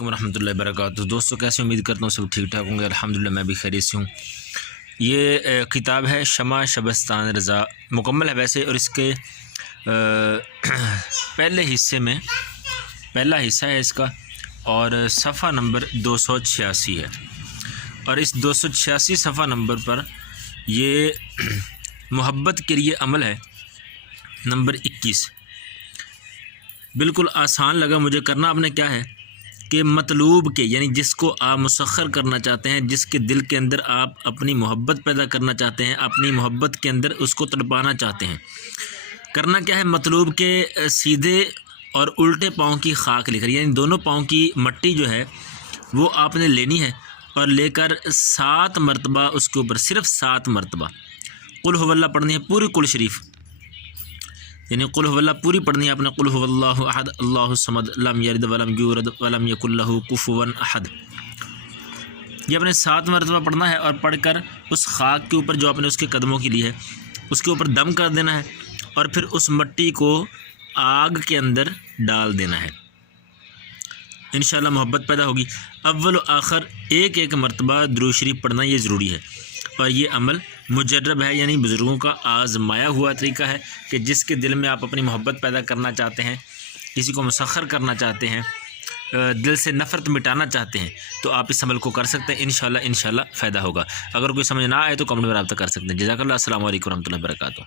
ورحمۃ اللہ وبرکاتہ۔ دوستوں کیسے امید کرتا ہوں سب ٹھیک ٹھاک ہوں گے، الحمدللہ میں بھی خیریت سے ہوں۔ یہ کتاب ہے شمع شبستان رضا، مکمل ہے ویسے، اور اس کے پہلے حصے میں پہلا حصہ ہے اس کا، اور صفحہ نمبر 286 ہے، اور اس 286 صفحہ نمبر پر یہ محبت کے لیے عمل ہے نمبر 21۔ بالکل آسان لگا مجھے کرنا۔ آپ نے کیا ہے کہ مطلوب کے یعنی جس کو آپ مسخر کرنا چاہتے ہیں، جس کے دل کے اندر آپ اپنی محبت پیدا کرنا چاہتے ہیں، اپنی محبت کے اندر اس کو تڑپانا چاہتے ہیں، کرنا کیا ہے؟ مطلوب کے سیدھے اور الٹے پاؤں کی خاک لے کر، یعنی دونوں پاؤں کی مٹی جو ہے وہ آپ نے لینی ہے، اور لے کر 7 مرتبہ اس کے اوپر، صرف 7 مرتبہ قل هو اللہ پڑھنی ہے، پوری کل شریف، یعنی قل هو اللہ پوری پڑھنی ہے آپ نے۔ قل هو اللہ احد اللہ الصمد لم یلد ولم یولد ولم یکن لہ کفوا احد، یہ آپ نے 7 مرتبہ پڑھنا ہے، اور پڑھ کر اس خاک کے اوپر جو آپ نے اس کے قدموں کی لی ہے اس کے اوپر دم کر دینا ہے، اور پھر اس مٹی کو آگ کے اندر ڈال دینا ہے، انشاءاللہ محبت پیدا ہوگی۔ اول و آخر ایک مرتبہ درود شریف پڑھنا یہ ضروری ہے، اور یہ عمل مجرب ہے، یعنی بزرگوں کا آزمایا ہوا طریقہ ہے کہ جس کے دل میں آپ اپنی محبت پیدا کرنا چاہتے ہیں، کسی کو مسخر کرنا چاہتے ہیں، دل سے نفرت مٹانا چاہتے ہیں، تو آپ اس عمل کو کر سکتے ہیں، انشاءاللہ فائدہ ہوگا۔ اگر کوئی سمجھ نہ آئے تو کمنٹ میں رابطہ کر سکتے ہیں۔ جزاک اللہ، السلام علیکم ورحمۃ اللہ وبرکاتہ۔